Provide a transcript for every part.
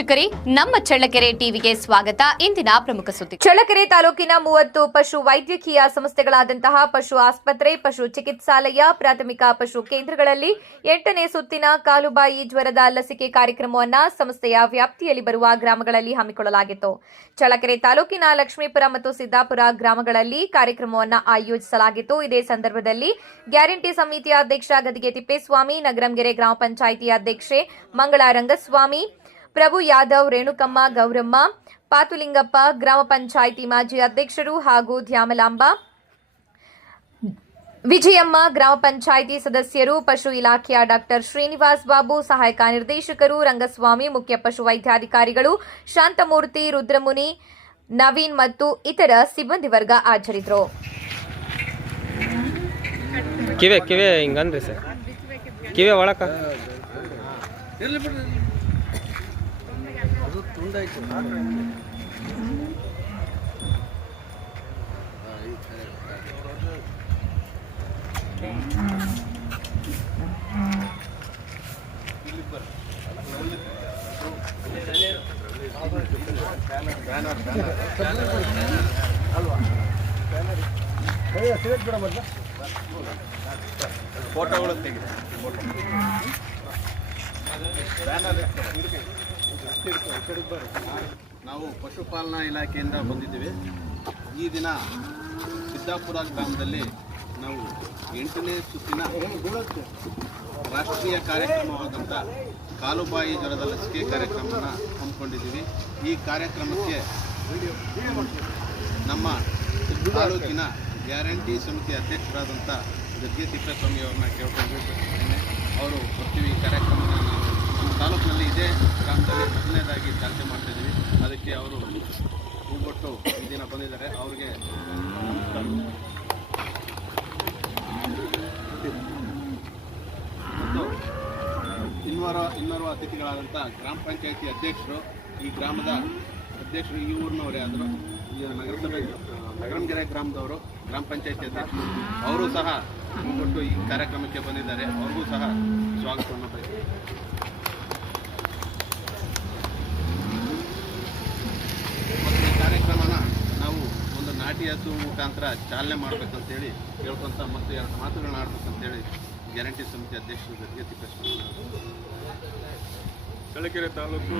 ವೀಕ್ಷಕರೇ, ನಮ್ಮ ಚಳ್ಳಕೆರೆ ಟಿವಿಗೆ ಸ್ವಾಗತ. ಇಂದಿನ ಪ್ರಮುಖ ಸುದ್ದಿ. ಚಳ್ಳಕೆರೆ ತಾಲೂಕಿನ 30 ಪಶು ವೈದ್ಯಕೀಯ ಸಂಸ್ಥೆಗಳಾದಂತಹ ಪಶು ಆಸ್ಪತ್ರೆ, ಪಶು ಚಿಕಿತ್ಸಾಲಯ, ಪ್ರಾಥಮಿಕ ಪಶು ಕೇಂದ್ರಗಳಲ್ಲಿ 8ನೇ ಸುತ್ತಿನ ಕಾಲುಬಾಯಿ ಜ್ವರದ ಲಸಿಕೆ ಕಾರ್ಯಕ್ರಮವನ್ನು ಸಂಸ್ಥೆಯ ವ್ಯಾಪ್ತಿಯಲ್ಲಿ ಬರುವ ಗ್ರಾಮಗಳಲ್ಲಿ ಹಮ್ಮಿಕೊಳ್ಳಲಾಗಿತ್ತು. ಚಳ್ಳಕೆರೆ ತಾಲೂಕಿನ ಲಕ್ಷ್ಮೀಪುರ ಮತ್ತು ಸಿದ್ದಾಪುರ ಗ್ರಾಮಗಳಲ್ಲಿ ಕಾರ್ಯಕ್ರಮವನ್ನು ಆಯೋಜಿಸಲಾಗಿತ್ತು. ಇದೇ ಸಂದರ್ಭದಲ್ಲಿ ಗ್ಯಾರಂಟಿ ಸಮಿತಿಯ ಅಧ್ಯಕ್ಷ ಗದಿಗೆ ತಿಪ್ಪೇಸ್ವಾಮಿ, ನಗರಂಗೆರೆ ಗ್ರಾಮ ಪಂಚಾಯಿತಿ ಅಧ್ಯಕ್ಷೆ ಮಂಗಳಾ ರಂಗಸ್ವಾಮಿ, ಪ್ರಭು ಯಾದವ್, ರೇಣುಕಮ್ಮ, ಗೌರಮ್ಮ, ಪಾತುಲಿಂಗಪ್ಪ, ಗ್ರಾಮ ಪಂಚಾಯಿತಿ ಮಾಜಿ ಅಧ್ಯಕ್ಷರು ಹಾಗೂ ದ್ಯಾಮಲಾಂಬ, ವಿಜಯಮ್ಮ, ಗ್ರಾಮ ಪಂಚಾಯಿತಿ ಸದಸ್ಯರು, ಪಶು ಇಲಾಖೆಯ ಡಾಕ್ಟರ್ ಶ್ರೀನಿವಾಸ್ ಬಾಬು, ಸಹಾಯಕ ನಿರ್ದೇಶಕರು ರಂಗಸ್ವಾಮಿ, ಮುಖ್ಯ ಪಶು ವೈದ್ಯಾಧಿಕಾರಿಗಳು ಶಾಂತಮೂರ್ತಿ, ರುದ್ರಮುನಿ, ನವೀನ್ ಮತ್ತು ಇತರ ಸಿಬ್ಬಂದಿ ವರ್ಗ ಹಾಜರಿದ್ದರು. ಕಿವೆ ಹಿಂಗಂದ್ರಿ ಸರ್, ಕಿವೆ ಒಳಕ ಅದು ತುಂಡಾಯ್ತು. ಫೋಟೋಗಳು ತೆಗೆದು ನಾವು ಪಶುಪಾಲನಾ ಇಲಾಖೆಯಿಂದ ಬಂದಿದ್ದೀವಿ. ಈ ದಿನ ಸಿದ್ದಾಪುರ ಗ್ರಾಮದಲ್ಲಿ ನಾವು 8ನೇ ಸುತ್ತಿನ ರಾಷ್ಟ್ರೀಯ ಕಾರ್ಯಕ್ರಮವಾದಂಥ ಕಾಲುಬಾಯಿ ಜ್ವರದ ಲಸಿಕೆ ಕಾರ್ಯಕ್ರಮವನ್ನು ಹಮ್ಮಿಕೊಂಡಿದ್ದೀವಿ. ಈ ಕಾರ್ಯಕ್ರಮಕ್ಕೆ ನಮ್ಮ ತಾಲೂಕಿನ ಗ್ಯಾರಂಟಿ ಸಮಿತಿ ಅಧ್ಯಕ್ಷರಾದಂಥ ಗದಿಗೆ ತಿಪ್ಪೇಸ್ವಾಮಿ ಅವ್ರನ್ನ ಕೇಳ್ಕೊಂಡಿದ್ದೇನೆ. ಅವರು ಬರ್ತೀವಿ ಈ ಕಾರ್ಯಕ್ರಮನ ನಾವು ನಮ್ಮ ತಾಲೂಕಿನಲ್ಲಿ ಇದೇ ಗ್ರಾಮದಲ್ಲಿ ಮೊದಲನೇದಾಗಿ ಚಾಲನೆ ಮಾಡ್ತಾಯಿದ್ದೀವಿ. ಅದಕ್ಕೆ ಅವರು ಹೂಗೊಟ್ಟು ಈ ದಿನ ಬಂದಿದ್ದಾರೆ. ಅವ್ರಿಗೆ ಮತ್ತು ಇನ್ನೋರ್ವ ಅತಿಥಿಗಳಾದಂಥ ಗ್ರಾಮ ಪಂಚಾಯಿತಿ ಅಧ್ಯಕ್ಷರು, ಈ ಗ್ರಾಮದ ಅಧ್ಯಕ್ಷರು ಈ ಊರಿನವರೇ ಆದರು, ಈ ನಗರಸಭೆ ನಗರಂಗೆರೆ ಗ್ರಾಮದವರು, ಗ್ರಾಮ ಪಂಚಾಯಿತಿ ಅಧ್ಯಕ್ಷರು, ಅವರು ಸಹ ಹೂಗೊಟ್ಟು ಈ ಕಾರ್ಯಕ್ರಮಕ್ಕೆ ಬಂದಿದ್ದಾರೆ. ಅವ್ರಿಗೂ ಸಹ ಸ್ವಾಗತವನ್ನು ಬಯಸ್ತೀವಿ. ಮತ್ತು ಈ ಕಾರ್ಯಕ್ರಮನ ನಾವು ಒಂದು ನಾಟಿ ಹಸು ಮುಖಾಂತರ ಚಾಲನೆ ಮಾಡಬೇಕಂತೇಳಿ ಹೇಳ್ಕೊಂತ ಮತ್ತು 2 ಮಾತುಗಳನ್ನ ಆಡ್ಬೇಕಂತೇಳಿ ಗ್ಯಾರಂಟಿ ಸಮಿತಿ ಅಧ್ಯಕ್ಷರು ಗದಿಗೆ ತಿಪ್ಪೇಸ್ವಾಮಿ. ಚಳ್ಳಕೆರೆ ತಾಲೂಕು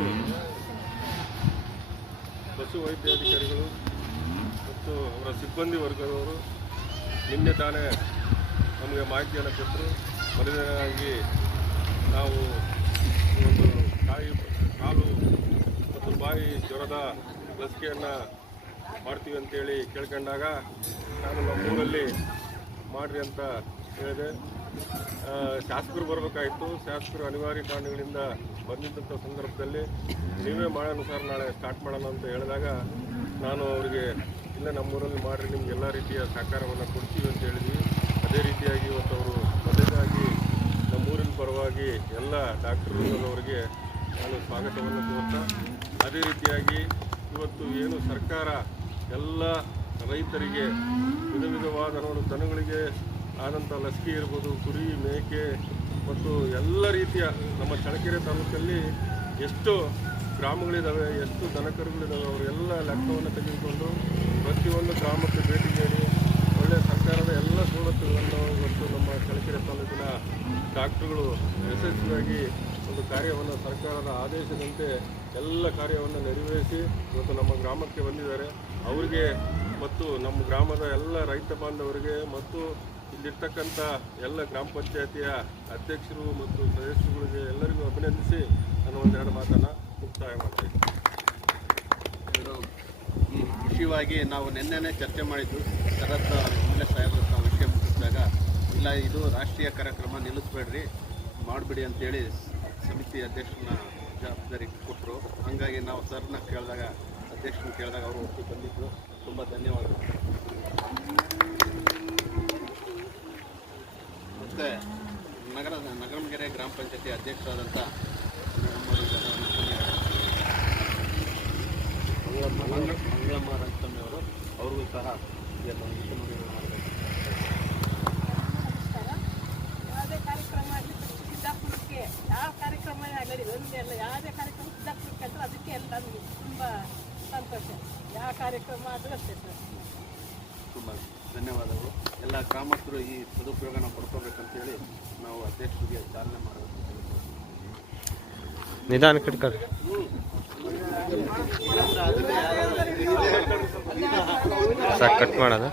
ಪಶು ವೈದ್ಯಾಧಿಕಾರಿಗಳು ಮತ್ತು ಅವರ ಸಿಬ್ಬಂದಿ ವರ್ಗದವರು ನಿನ್ನೆ ತಾನೇ ನಮಗೆ ಮಾಹಿತಿಯನ್ನು ಕೊಟ್ಟರು. ಮೊದಲನೇದಾಗಿ ನಾವು ಒಂದು ಕಾಲು ಮತ್ತು ಬಾಯಿ ಜ್ವರದ ಲಸಿಕೆಯನ್ನು ಮಾಡ್ತೀವಿ ಅಂತೇಳಿ ಕೇಳ್ಕೊಂಡಾಗ ನಾನು ನಮ್ಮೂರಲ್ಲಿ ಮಾಡಿರಿ ಅಂತ ಹೇಳಿದೆ. ಶಾಸಕರು ಬರಬೇಕಾಯಿತು. ಶಾಸಕರು ಅನಿವಾರ್ಯ ಕಾರಣಗಳಿಂದ ಬಂದಿದ್ದಂಥ ಸಂದರ್ಭದಲ್ಲಿ ನೀವೇ ಮಾಡೋನುಸಾರ ನಾಳೆ ಸ್ಟಾರ್ಟ್ ಮಾಡೋಣ ಅಂತ ಹೇಳಿದಾಗ ನಾನು ಅವರಿಗೆ ಇಲ್ಲ, ನಮ್ಮೂರಲ್ಲಿ ಮಾಡಿರಿ, ನಿಮ್ಗೆ ಎಲ್ಲ ರೀತಿಯ ಸಹಕಾರವನ್ನು ಕೊಡ್ತೀವಿ ಅಂತ ಹೇಳಿದ್ವಿ. ಅದೇ ರೀತಿಯಾಗಿ ಇವತ್ತು ಅವರು ಮೊದಲಾಗಿ ನಮ್ಮೂರಿನ ಪರವಾಗಿ ಎಲ್ಲ ಡಾಕ್ಟರ್ಗಳವರಿಗೆ ನಾನು ಸ್ವಾಗತವನ್ನು ಕೋರ್ತಾ, ಅದೇ ರೀತಿಯಾಗಿ ಇವತ್ತು ಏನು ಸರ್ಕಾರ ಎಲ್ಲ ರೈತರಿಗೆ ವಿಧವಾದ ದನಗಳಿಗೆ ಆದಂಥ ಲಸಿಕೆ ಇರ್ಬೋದು, ಕುರಿ, ಮೇಕೆ ಮತ್ತು ಎಲ್ಲ ರೀತಿಯ ನಮ್ಮ ಚಳ್ಳಕೆರೆ ತಾಲೂಕಲ್ಲಿ ಎಷ್ಟು ಗ್ರಾಮಗಳಿದ್ದಾವೆ, ಎಷ್ಟು ದನಕರುಗಳಿದ್ದಾವೆ, ಅವರೆಲ್ಲ ಲೆಕ್ಕವನ್ನು ತೆಗೆದುಕೊಂಡು ಪ್ರತಿಯೊಂದು ಗ್ರಾಮಕ್ಕೆ ಭೇಟಿ ನೀಡಿ ಒಳ್ಳೆಯ ಸರ್ಕಾರದ ಎಲ್ಲ ಸವಲತ್ತುಗಳನ್ನು ಇವತ್ತು ನಮ್ಮ ಚಳ್ಳಕೆರೆ ತಾಲೂಕಿನ ಡಾಕ್ಟ್ರುಗಳು ಯಶಸ್ವಿಯಾಗಿ ಒಂದು ಕಾರ್ಯವನ್ನು ಸರ್ಕಾರದ ಆದೇಶದಂತೆ ಎಲ್ಲ ಕಾರ್ಯವನ್ನು ನೆರವೇರಿಸಿ ಇವತ್ತು ನಮ್ಮ ಗ್ರಾಮಕ್ಕೆ ಬಂದಿದ್ದಾರೆ. ಅವರಿಗೆ ಮತ್ತು ನಮ್ಮ ಗ್ರಾಮದ ಎಲ್ಲ ರೈತ ಬಾಂಧವರಿಗೆ ಮತ್ತು ಇಲ್ಲಿರ್ತಕ್ಕಂಥ ಎಲ್ಲ ಗ್ರಾಮ ಪಂಚಾಯತಿಯ ಅಧ್ಯಕ್ಷರು ಮತ್ತು ಸದಸ್ಯರುಗಳಿಗೆ ಎಲ್ಲರಿಗೂ ಅಭಿನಂದಿಸಿ ನಾನು 1-2 ಮಾತನ್ನು ಮುಕ್ತಾಯ ಮಾಡ್ತೀನಿ. ಈ ವಿಷಯವಾಗಿ ನಾವು ನಿನ್ನೆನೇ ಚರ್ಚೆ ಮಾಡಿದ್ದು. ಶರತ್ ಸಾಹೇಬರು ನಾವು ವಿಷಯ ಮುಗಿಸಿದಾಗ ಇಲ್ಲ, ಇದು ರಾಷ್ಟ್ರೀಯ ಕಾರ್ಯಕ್ರಮ, ನಿಲ್ಲಿಸ್ಬೇಡ್ರಿ, ಮಾಡಿಬಿಡಿ ಅಂತೇಳಿ ಸಮಿತಿ ಅಧ್ಯಕ್ಷರನ್ನ ಜವಾಬ್ದಾರಿ ಕೊಟ್ಟರು. ಹಾಗಾಗಿ ನಾವು ಸರ್ನ ಕೇಳಿದಾಗ, ಅಧ್ಯಕ್ಷರನ್ನ ಕೇಳಿದಾಗ ಅವರು ಒಪ್ಪಿ ಬಂದಿದ್ದರು. ತುಂಬ ಧನ್ಯವಾದಗಳು. ಮತ್ತು ನಗರಂಗೆರೆ ಗ್ರಾಮ ಪಂಚಾಯತಿ ಅಧ್ಯಕ್ಷರಾದಂಥ ಮಂಗಳಮ್ಮ ರಂಗಸ್ವಾಮಿ ಅವರು, ಅವ್ರಿಗೂ ಸಹ ಯಾವುದೇ ಕಾರ್ಯಕ್ರಮ ಸಿದ್ದಾಪುರಕ್ಕೆ ಯಾವ ಕಾರ್ಯಕ್ರಮ ಆಗಲಿ, ಒಂದೇ ಅಲ್ಲ, ಯಾವುದೇ ಕಾರ್ಯಕ್ರಮ ಸಿದ್ದಾಪುರಕ್ಕೆ ಅಂತ ತುಂಬ ಧನ್ಯವಾದಗಳು. ಎಲ್ಲ ಗ್ರಾಮಸ್ಥರು ಈ ಸದುಪಯೋಗನ ಪಡ್ಕೋಬೇಕಂತೇಳಿ ನಾವು ಅಧ್ಯಕ್ಷರಿಗೆ ಚಾಲನೆ ಮಾಡಬೇಕು. ನಿಧಾನ ಕಟ್ಕೊಳ್ರಿ. ಸಾಕು ಕಟ್ ಮಾಡೋದು.